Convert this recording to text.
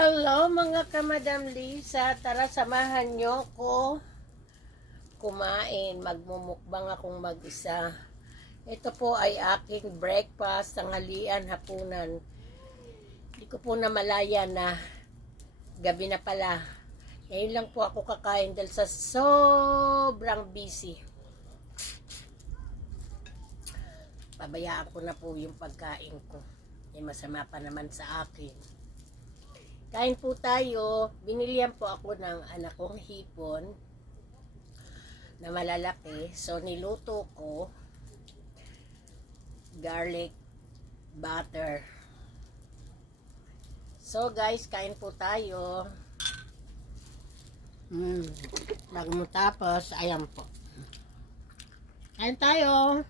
Hello mga kamadam Lisa, tara samahan nyo ko kumain, magmumukbang akong mag-isa. Ito po ay aking breakfast, tanghalian, hapunan. Hindi ko po namalaya na gabi na pala. Ngayon lang po ako kakain dahil sa sobrang busy. Pabayaan ko na po yung pagkain ko. Masama pa naman sa akin. Kain po tayo. Binilihan po ako ng anak kong hipon na malalaki. So, niluto ko garlic butter. So, guys, kain po tayo. Bago mo tapos, ayan po. Kain tayo.